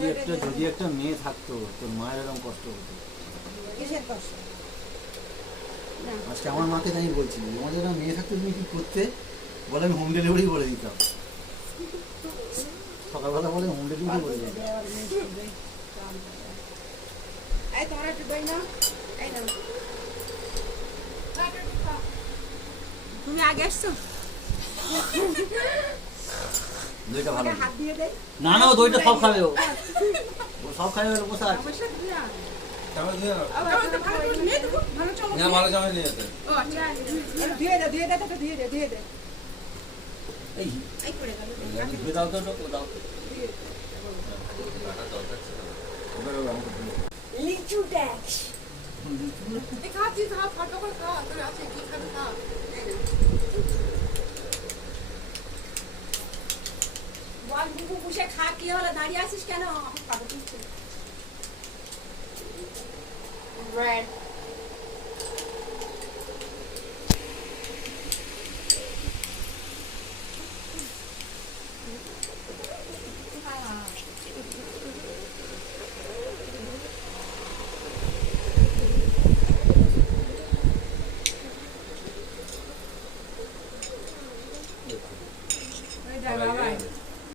যদি একটা মেয়ে থাকতো তোর মায়ের এরকম কষ্ট হতো। কিসের কষ্ট? আজকে আমার মাকে তাই বলছি, তোমার যদি মেয়ে থাকতো তুমি কি করতে? বলে আমি হোম ডেলিভারি করে দিতাম। সকালবেলা বলে হোম ডেলিভারি করে দিতাম। এই তোমার একটু বই না, এই না তুমি আগে আসছো। দইটা ভালো হাত দিয়ে দে। না না, ও দইটা সব খাবে, ও সব খাবে, বসে আছে। অবশ্যই দিয়ে আয়। জামাই দিয়ে দাও। আবার একটা ভালো করে নিয়ে দেবো, ভালো চমক না ভালো জামাই নিয়ে যেতে। ও আচ্ছা, ধুয়ে দে, ধুয়ে দে, তো ধুয়ে দে, ধুয়ে দে। এই এই করে গেল। ধুয়ে দাও তো, দাও। লিচু ট্যাক্স। এই খাচ্ছি, খা, ফটো করে খা, তোর আছে কি খাবি খা। বল বুবু বসে খা, কি হলো দাঁড়িয়ে আছিস কেন? Red.